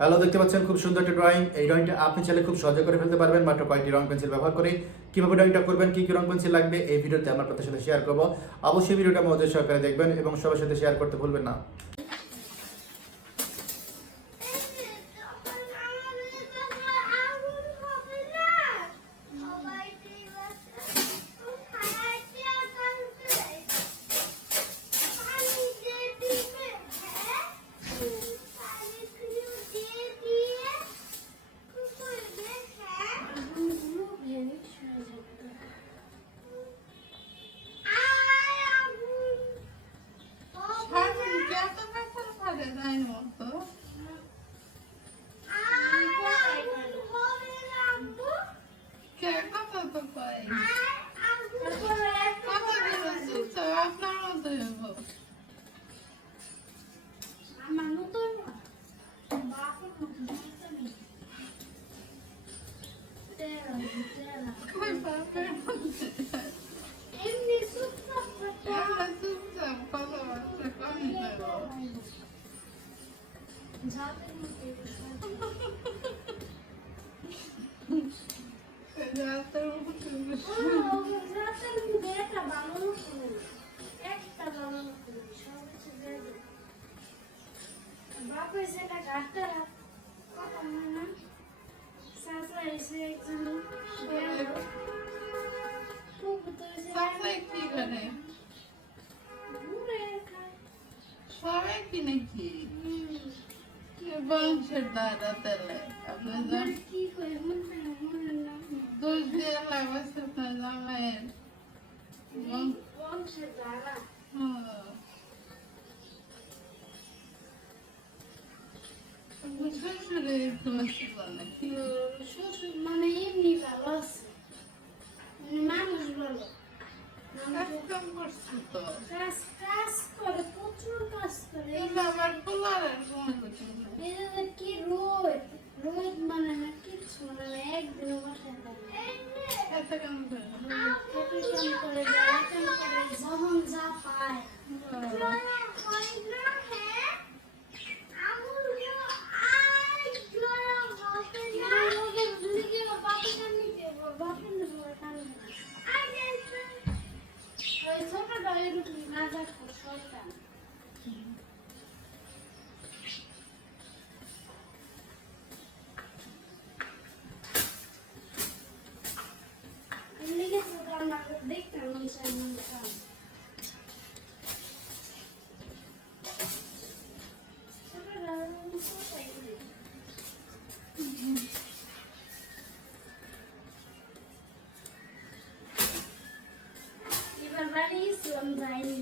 Hello, দেখতে পাচ্ছেন খুব সুন্দর একটা ড্রয়িং। এই ড্রয়িংটা আপনি চাইলে খুব সহজে করে ফেলতে পারবেন মাত্র কয়েকটি রং পেন্সিল ব্যবহার করে। কিভাবে ড্রয়িংটা করবেন, কি কি রং পেন্সিল লাগবে, এই ভিডিওতে আমরা আপনাদের সাথে শেয়ার করব। অবশ্যই ভিডিওটা মনোযোগ সহকারে দেখবেন এবং সবার সাথে শেয়ার করতে ভুলবেন না। সবাই কিনে কি বংশের দ্বারা তেলে আপনার দোষ দিয়ে লাগছে আপনার জামাইয়ের বংশের দ্বারা শ্বশুরে একটু নাকি শ্বশুর মানে এমনি ভালো আছে, মানুষ ভালো, কাম করছি তো কাজ করে, প্রচুর কাজ করে। আমার পোলার আর সময় করছি এটা কি রোদ রোদ মানে না, কিচ্ছু মানে না, একদিনও বাসায় থাকে এত কাম করে যখন যা পায় এবার বাড়ি যাইনি।